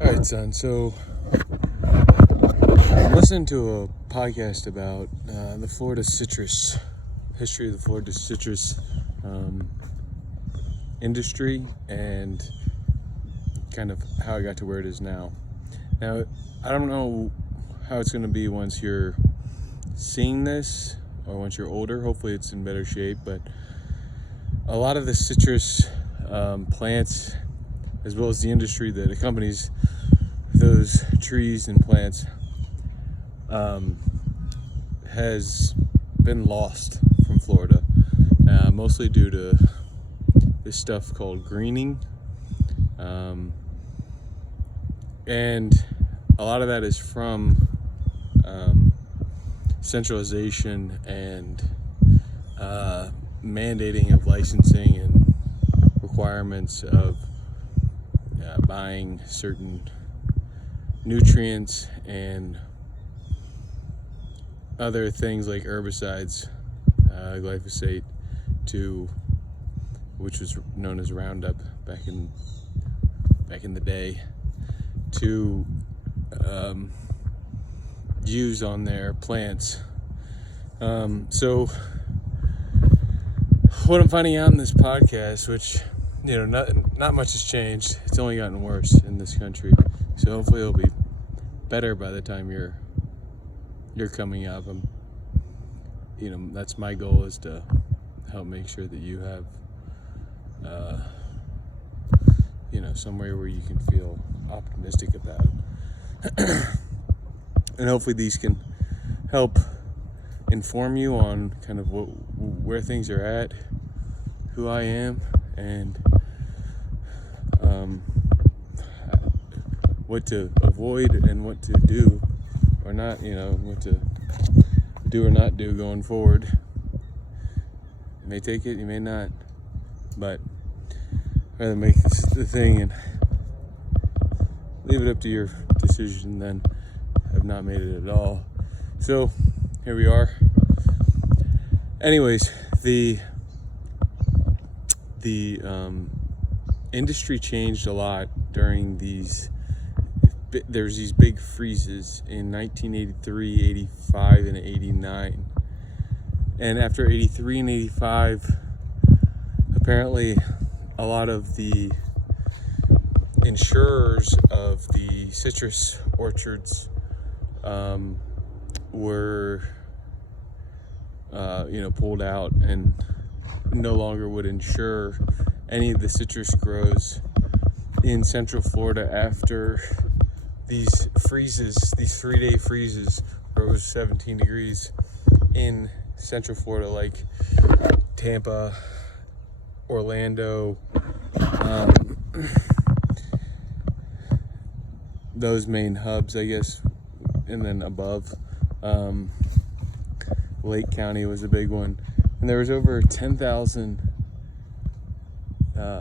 All right, son. So I'm listening to a podcast about the Florida citrus, history of the Florida citrus industry, and kind of how it got to where it is now. Now, I don't know how it's going to be once you're seeing this or once you're older. Hopefully it's in better shape, but a lot of the citrus plants, as well as the industry that accompanies those trees and plants, has been lost from Florida, mostly due to this stuff called greening, and a lot of that is from centralization and mandating of licensing and requirements of buying certain nutrients and other things like herbicides, glyphosate, which was known as Roundup back in the day, to use on their plants. So what I'm finding out in this podcast, which not much has changed. It's only gotten worse in this country. So hopefully it'll be better by the time you're coming up. That's my goal, is to help make sure that you have somewhere where you can feel optimistic about it. And hopefully these can help inform you on kind of where things are at, who I am, and what to avoid and what to do or not, what to do or not do going forward. You may take it, you may not, but I'd rather make this the thing and leave it up to your decision than have not made it at all. So here we are. Anyways, the industry changed a lot during there's these big freezes in 1983, 85, and 89. And after 83 and 85, apparently a lot of the insurers of the citrus orchards were pulled out and no longer would insure any of the citrus grows in Central Florida after these 3-day freezes where it was 17 degrees in Central Florida, like Tampa, Orlando, those main hubs, I guess, and then above. Lake County was a big one, and there was over 10,000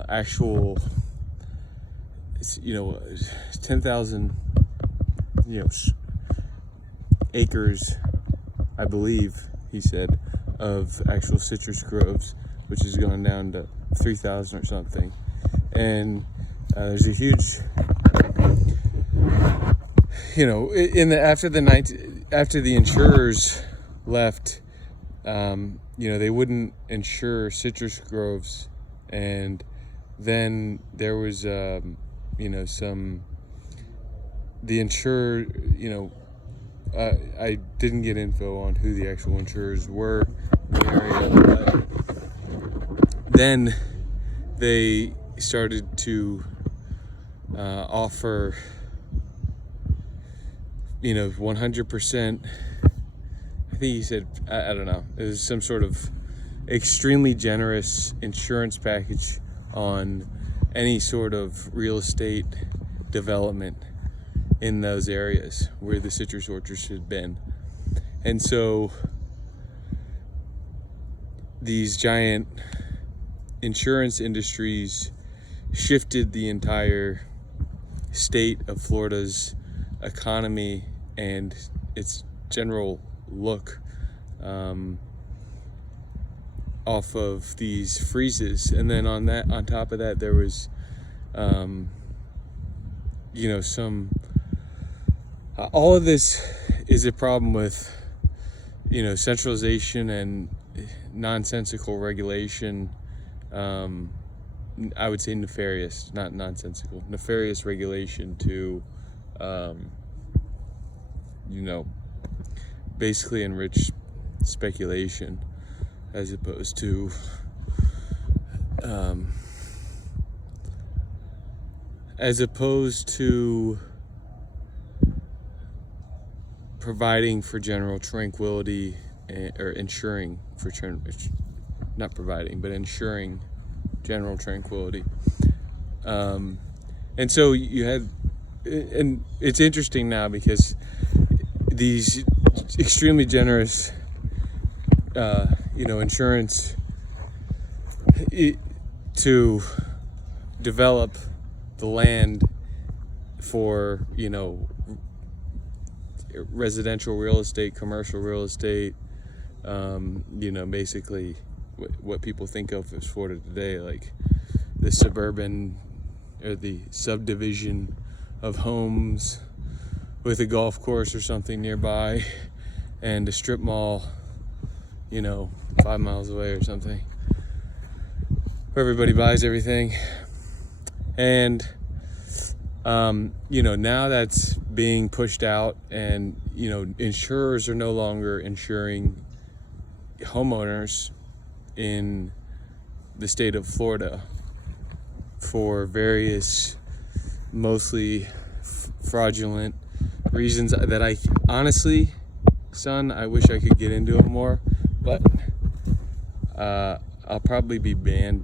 actual 10,000 acres, I believe he said, of actual citrus groves, which has gone down to 3,000 or something. And there's a huge, after the insurers left, they wouldn't insure citrus groves, and then there was the insurer, I didn't get info on who the actual insurers were in the area, but then they started to offer 100%. I think he said, I don't know, it was some sort of extremely generous insurance package on any sort of real estate development in those areas where the citrus orchards had been. And so these giant insurance industries shifted the entire state of Florida's economy and its general look off of these freezes. And then on top of that, there was all of this is a problem with, centralization and nonsensical regulation. I would say nefarious, not nonsensical, nefarious regulation to, basically enrich speculation, as opposed to providing for general tranquility, or ensuring for not providing, but ensuring general tranquility. And so and it's interesting now because these extremely generous, insurance to develop the land for, residential real estate, commercial real estate, basically what people think of as Florida today, like the suburban or the subdivision of homes with a golf course or something nearby and a strip mall, 5 miles away or something, where everybody buys everything. And now that's being pushed out, and insurers are no longer insuring homeowners in the state of Florida for various, mostly fraudulent reasons that I honestly, son, I wish I could get into it more, but I'll probably be banned,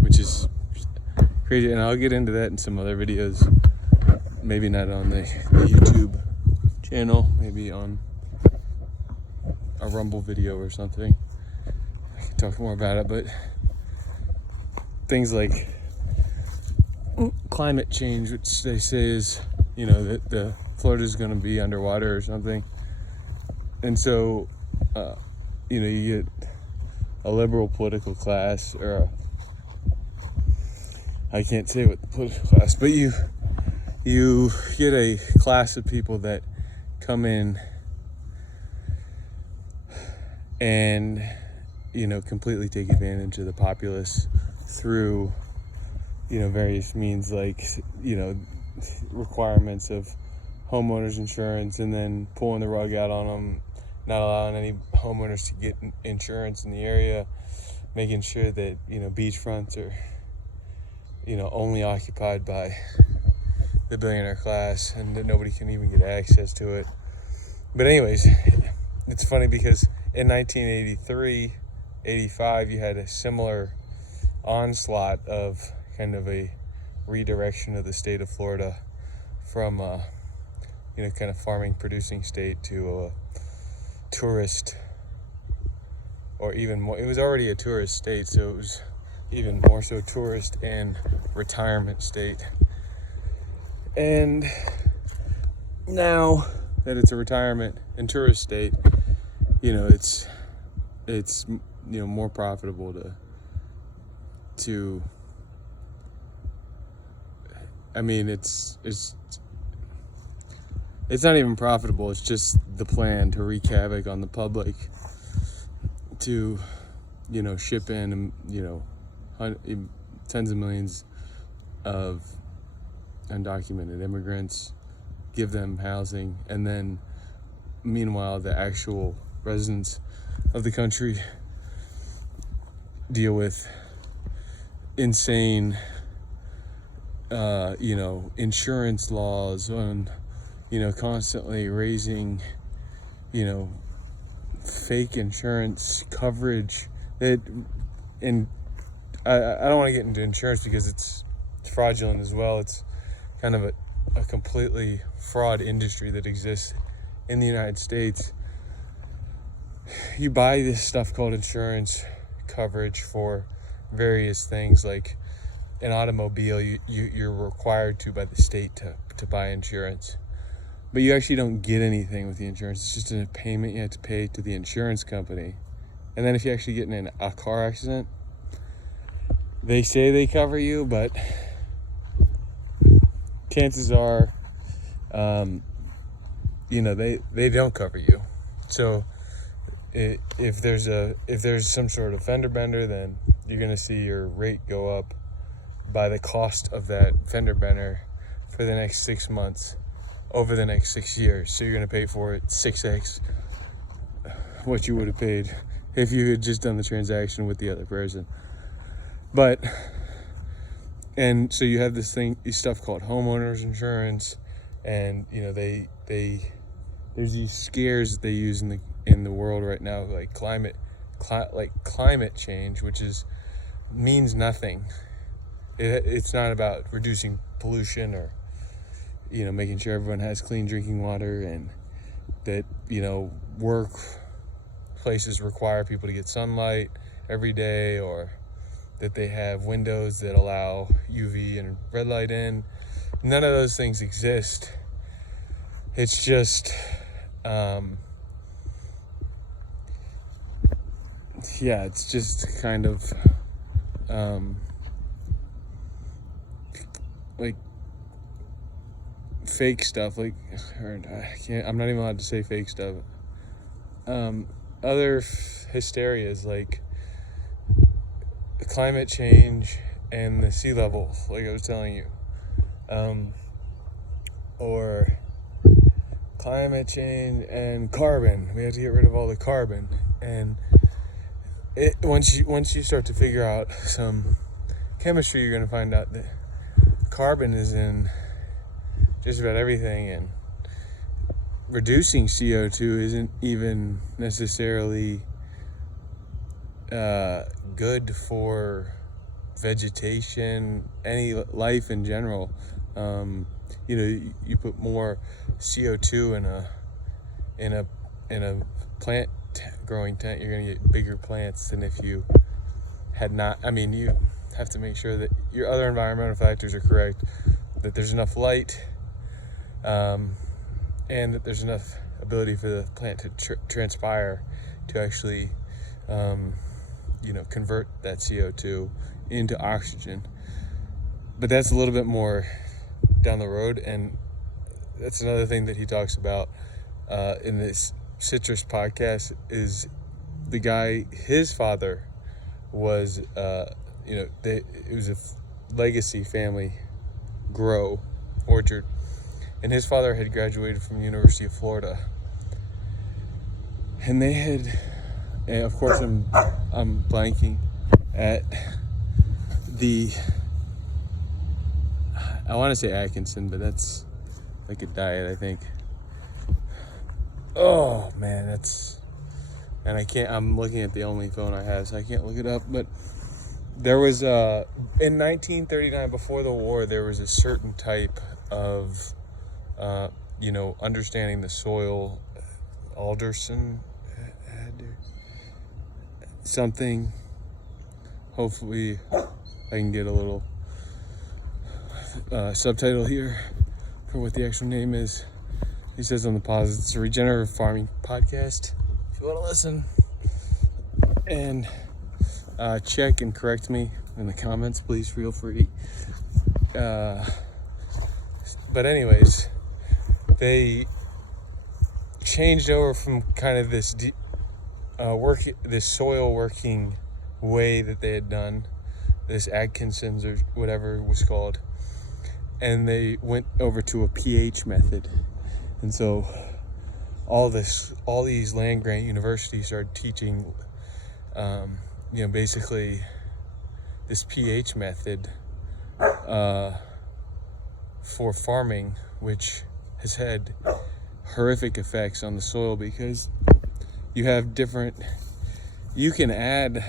which is crazy, and I'll get into that in some other videos, maybe not on the YouTube channel, maybe on a Rumble video or something. I can talk more about it, but things like climate change, which they say is, that the Florida's going to be underwater or something, and so you get a liberal political class, or I can't say what the political class, but you get a class of people that come in and completely take advantage of the populace through various means, like requirements of homeowners insurance, and then pulling the rug out on them, not allowing any homeowners to get insurance in the area, making sure that beachfronts are only occupied by the billionaire class, and that nobody can even get access to it. But anyways, it's funny because in 1983-85 you had a similar onslaught of kind of a redirection of the state of Florida from kind of farming producing state to a tourist, or even more, it was already a tourist state, so it was even more so tourist and retirement state. And now that it's a retirement and tourist state, it's more profitable to it's not even profitable, it's just the plan to wreak havoc on the public, to ship in tens of millions of undocumented immigrants, give them housing, and then meanwhile the actual residents of the country deal with insane insurance laws, and constantly raising fake insurance coverage. And I don't want to get into insurance because it's fraudulent as well. It's kind of a completely fraud industry that exists in the United States. You buy this stuff called insurance coverage for various things, like an automobile. You're required to by the state to buy insurance, but you actually don't get anything with the insurance. It's just a payment you have to pay to the insurance company. And then if you actually get in a car accident, they say they cover you, but chances are, they don't cover you. So if there's some sort of fender bender, then you're going to see your rate go up by the cost of that fender bender for the next 6 months over the next 6 years. So you're going to pay for it 6x what you would have paid if you had just done the transaction with the other person. And so you have this stuff called homeowners insurance, and there's these scares that they use in the world right now, like climate change, which means nothing. It's not about reducing pollution or making sure everyone has clean drinking water, and that work places require people to get sunlight every day, or that they have windows that allow UV and red light in. None of those things exist. It's just it's just kind of like fake stuff. I'm not even allowed to say fake stuff. Other hysterias like climate change and the sea level, like I was telling you, or climate change and carbon. We have to get rid of all the carbon, and once you start to figure out some chemistry, you're going to find out that carbon is in just about everything, and reducing CO2 isn't even necessarily good for vegetation, any life in general. You put more CO2 in a plant growing tent, you're going to get bigger plants than if you had not. You have to make sure that your other environmental factors are correct, that there's enough light, and that there's enough ability for the plant to transpire to actually convert that CO2 into oxygen. But that's a little bit more down the road, and that's another thing that he talks about in this Citrus podcast. Is the guy, his father was it was a legacy family grow orchard, and his father had graduated from the University of Florida, and they had, and of course I'm blanking at I want to say Atkinson, but that's like a diet, I think. Oh man, I'm looking at the only phone I have, so I can't look it up, but there was in 1939, before the war, there was a certain type of understanding the soil, Alderson something. Hopefully I can get a little subtitle here for what the actual name is. He says on the pause, it's a regenerative farming podcast. If you want to listen, and check and correct me in the comments, please feel free. But anyways, they changed over from kind of this this soil working way that they had done, this Atkinson's or whatever it was called, and they went over to a pH method. And so all these land grant universities started teaching basically this pH method for farming, which has had horrific effects on the soil, because you can add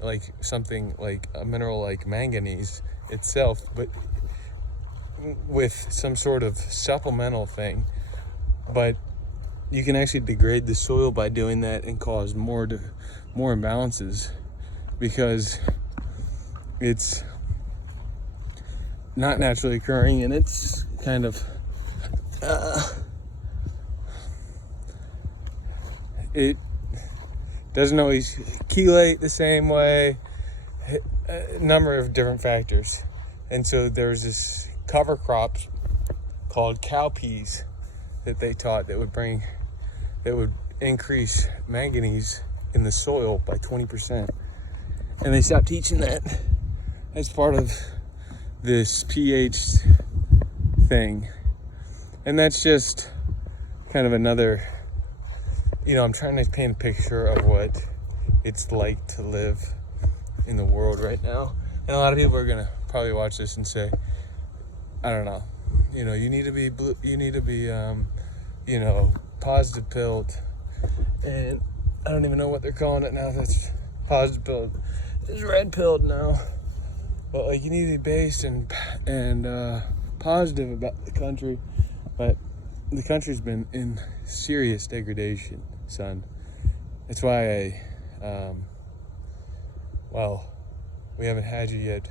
like something like a mineral like manganese itself, but with some sort of supplemental thing, but you can actually degrade the soil by doing that and cause more imbalances, because it's not naturally occurring, and it's kind of it doesn't always chelate the same way, a number of different factors. And so there's this cover crops called cowpeas that they taught that would increase manganese in the soil by 20%. And they stopped teaching that as part of this pH thing. And that's just kind of another, I'm trying to paint a picture of what it's like to live in the world right now. And a lot of people are gonna probably watch this and say, I don't know, you need to be positive pilled, and I don't even know what they're calling it now. That's positive pilled. It's red pilled now. But like, you need to be based and positive about the country. But the country's been in serious degradation, son. That's why we haven't had you yet.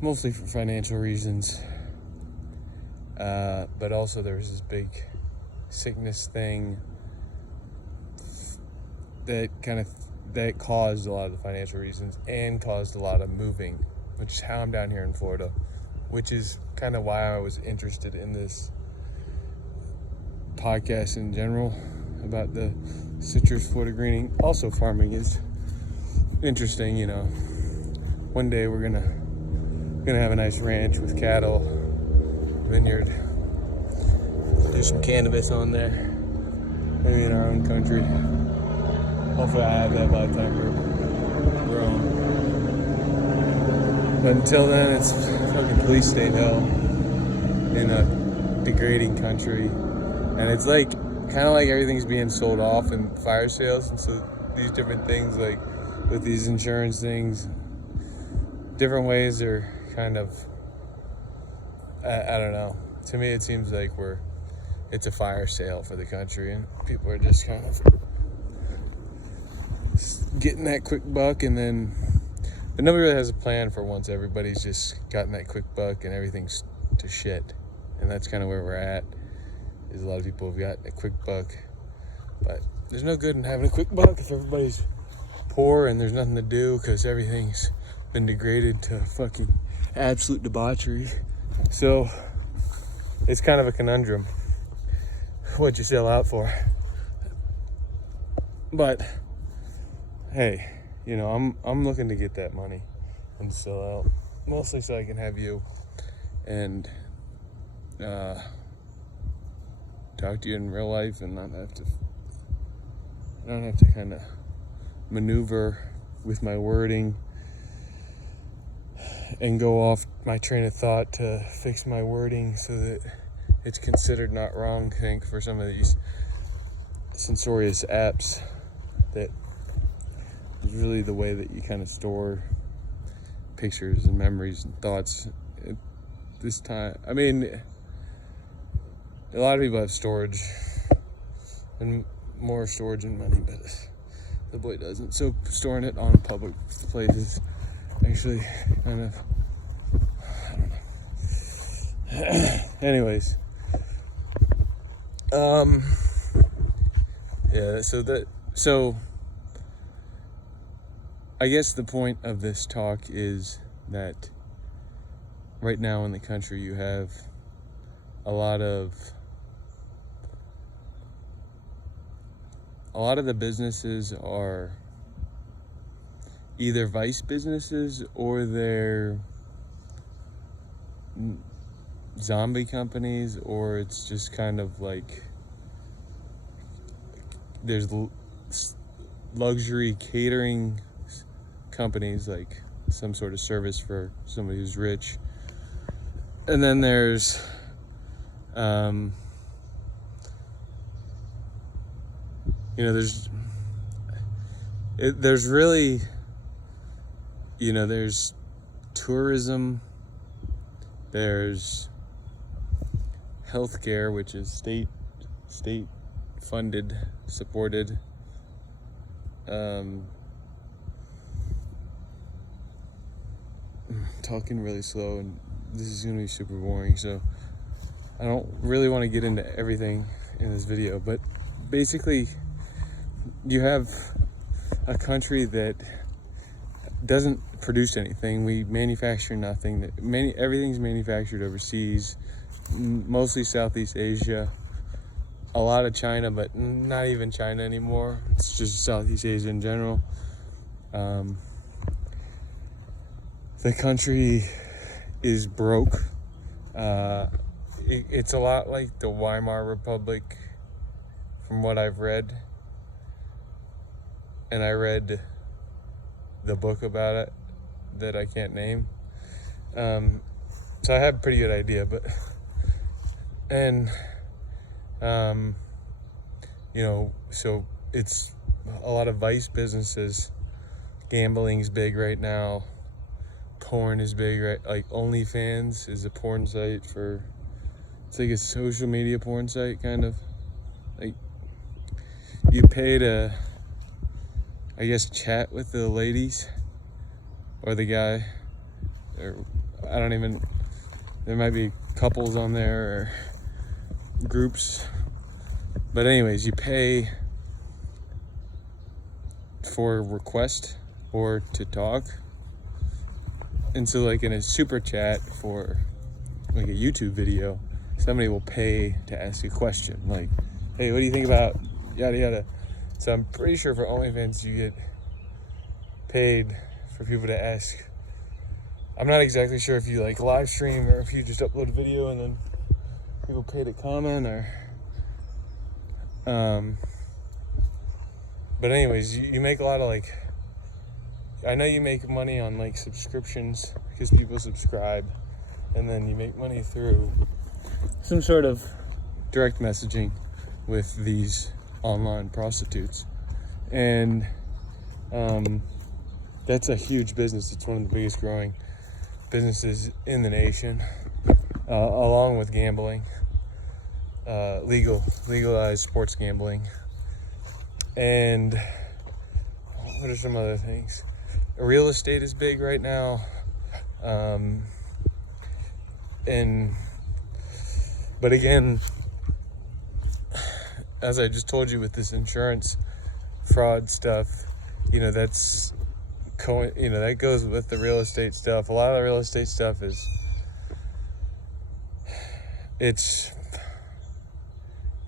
Mostly for financial reasons. But also there was this big sickness thing that caused a lot of the financial reasons and caused a lot of moving, which is how I'm down here in Florida, which is kind of why I was interested in this podcast in general about the citrus Florida greening. Also, farming is interesting. One day we're gonna have a nice ranch with cattle, vineyard, do some cannabis on there, maybe in our own country. Hopefully I have that by the time we're grown. But until then, it's fucking police state hell in a degrading country. And it's like, kind of like everything's being sold off in fire sales. And so these different things, like with these insurance things, different ways are kind of, I don't know. To me, it seems like it's a fire sale for the country, and people are just kind of getting that quick buck, but nobody really has a plan for once everybody's just gotten that quick buck and everything's to shit. And that's kind of where we're at, is a lot of people have got a quick buck, but there's no good in having a quick buck if everybody's poor and there's nothing to do because everything's been degraded to fucking absolute debauchery. So it's kind of a conundrum what you sell out for. But hey, I'm looking to get that money and sell out, mostly so I can have you and talk to you in real life and not have to kind of maneuver with my wording and go off my train of thought to fix my wording so that it's considered not wrong. I think for some of these censorious apps, that is really the way that you kind of store pictures and memories and thoughts. This time, I mean, a lot of people have storage and more storage and money, but the boy doesn't. So storing it on a public place is actually kind of, I don't know. Anyways, yeah. So I guess the point of this talk is that right now in the country you have a lot of the businesses are either vice businesses or they're zombie companies, or it's just kind of like there's luxury catering companies, like some sort of service for somebody who's rich. And then there's there's really, there's tourism, there's healthcare, which is state funded, supported. Talking really slow, and this is going to be super boring, so I don't really want to get into everything in this video, but basically you have a country that doesn't produce anything. We manufacture nothing. Everything's manufactured overseas, mostly Southeast Asia, a lot of China, but not even China anymore. It's just Southeast Asia in general. The country is broke. It's a lot like the Weimar Republic, from what I've read. And I read the book about it that I can't name. So I have a pretty good idea, so it's a lot of vice businesses. Gambling's big right now. Porn is big, right? Like OnlyFans is a porn site it's like a social media porn site, kind of. Like, you pay to, I guess, chat with the ladies or the guy, or there might be couples on there or groups, but anyways, you pay for a request or to talk. And so, like, in a super chat for like a YouTube video, somebody will pay to ask a question, like, hey, what do you think about yada yada. So I'm pretty sure for OnlyFans you get paid for people to ask. I'm not exactly sure if you like live stream or if you just upload a video and then people pay to comment, or but anyways, you make a lot of, like, I know you make money on like subscriptions because people subscribe, and then you make money through some sort of direct messaging with these online prostitutes. And that's a huge business. It's one of the biggest growing businesses in the nation, along with gambling, legalized sports gambling. And what are some other things? Real estate is big right now. But again, as I just told you with this insurance fraud stuff, that goes with the real estate stuff. A lot of the real estate stuff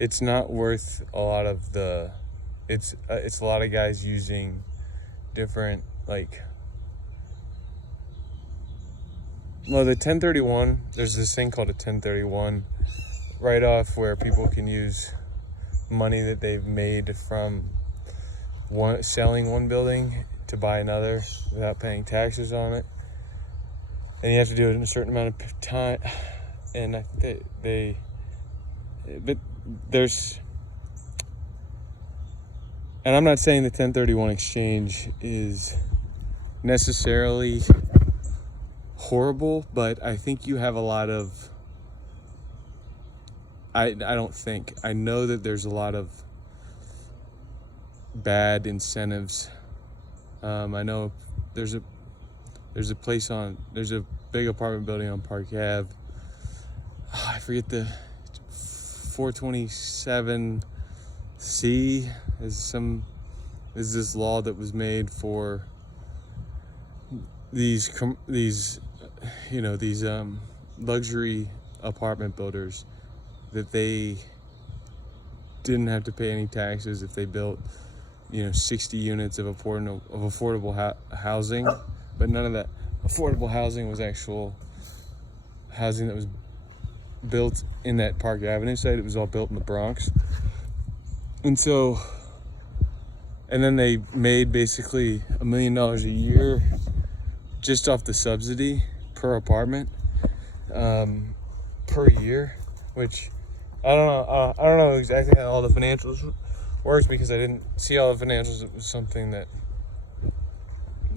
it's not worth a lot of it's a lot of guys using different, like, well, the 1031, there's this thing called a 1031 write-off where people can use money that they've made from selling one building to buy another without paying taxes on it. And you have to do it in a certain amount of time. And and I'm not saying the 1031 exchange is necessarily horrible, but I think you have a lot of, I know that there's a lot of bad incentives. I know there's a big apartment building on Park Ave. I forget the 427C is this law that was made for these luxury apartment builders, that they didn't have to pay any taxes if they built 60 units of affordable housing, but none of that affordable housing was actual housing that was built in that Park Avenue site. It was all built in the Bronx. And then they made basically $1 million a year just off the subsidy per apartment, per year, which I don't know exactly how all the financials works, because I didn't see all the financials. It was something that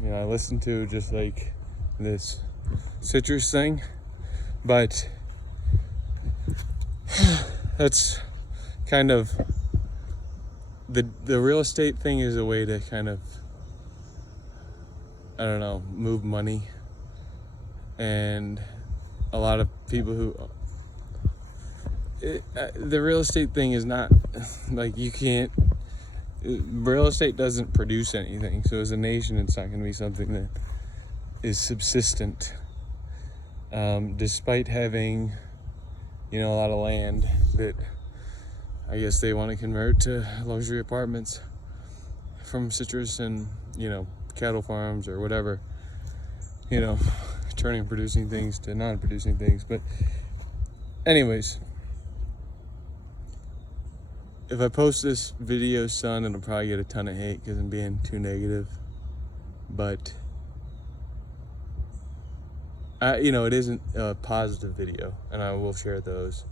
I listened to, just like this citrus thing. But that's kind of the real estate thing is a way to kind of, move money. And a lot of people the real estate thing is not like, real estate doesn't produce anything. So as a nation, it's not going to be something that is subsistent, despite having, a lot of land that I guess they want to convert to luxury apartments from citrus and, cattle farms or whatever, turning producing things to non-producing things. But anyways, if I post this video, son, it'll probably get a ton of hate because I'm being too negative. But, it isn't a positive video, and I will share those.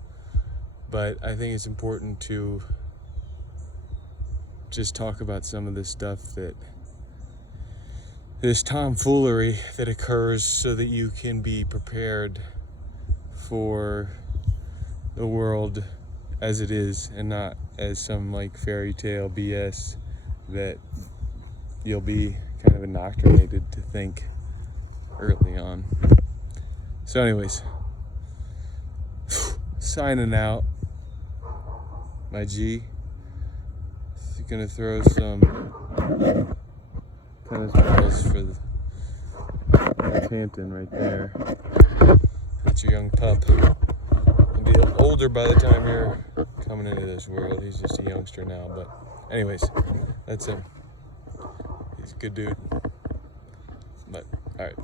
But I think it's important to just talk about some of this stuff, this tomfoolery that occurs, so that you can be prepared for the world as it is, and not as some fairy tale BS that you'll be kind of indoctrinated to think early on. So anyways, signing out, my G. Gonna throw some tennis balls for the Tanton right there. That's your young pup. He'll be older by the time you're coming into this world. He's just a youngster now, but anyways, that's him. He's a good dude. But, alright.